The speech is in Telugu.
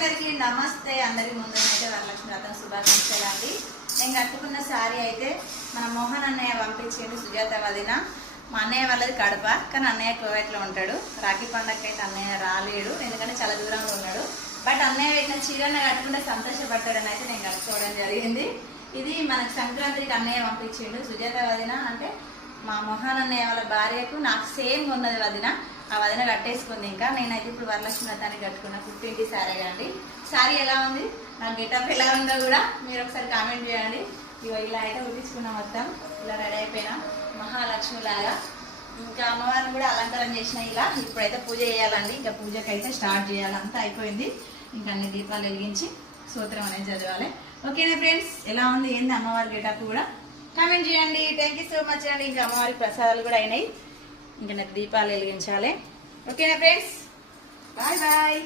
అందరికీ నమస్తే. అందరి ముందునైతే వరలక్ష్మి రథం శుభాకాంక్షలు అండి. నేను కట్టుకున్న శారీ అయితే మన మోహన్ అన్నయ్య పంపించిండు సుజాత వదిన మా అన్నయ్య వాళ్ళది కడప కానీ అన్నయ్య కువైట్లో ఉంటాడు. రాఖీ పండగకి అయితే అన్నయ్య రాలేడు ఎందుకంటే చాలా దూరంలో ఉన్నాడు. బట్ అన్నయ్య పెట్టిన చీరన్న కట్టుకుంటే సంతోషపడ్డాడని అయితే నేను కట్టుకోవడం జరిగింది. ఇది మనకు సంక్రాంతికి అన్నయ్య పంపించిండు. సుజాత వదిన అంటే మా మొహానన్న వాళ్ళ భార్యకు నాకు సేమ్ ఉన్నది వదిన. ఆ వదిన కట్టేసుకుంది ఇంకా. నేనైతే ఇప్పుడు వరలక్ష్మి వ్రతానికి కట్టుకున్న. పుట్టింటి శారీ అండి శారీ ఎలా ఉంది? నా గెటప్ ఎలా ఉందో కూడా మీరు ఒకసారి కామెంట్ చేయండి. ఇగో ఇలా అయితే కుట్టించుకున్నా మొత్తం. ఇలా రెడీ అయిపోయినా. మహాలక్ష్మి లాగా. ఇంకా అమ్మవారిని కూడా అలంకారం చేసిన ఇలా. ఇప్పుడైతే పూజ చేయాలండి. ఇంకా పూజకి అయితే స్టార్ట్ చేయాలి. అంతా అయిపోయింది. ఇంకా అన్ని దీపాలు వెలిగించి సూత్రం అనేది చదవాలి. ఓకేనా ఫ్రెండ్స్? ఎలా ఉంది? ఏంది అమ్మవారి గెటప్ కూడా? కామెంట్ చేయండి. థ్యాంక్ యూ సో మచ్ అండి. ఇంకా అమ్మవారికి ప్రసాదాలు కూడా అయినాయి. ఇంకా నాకు దీపాలు వెలిగించాలి. ఓకేనా ఫ్రెండ్స్ బాయ్ బాయ్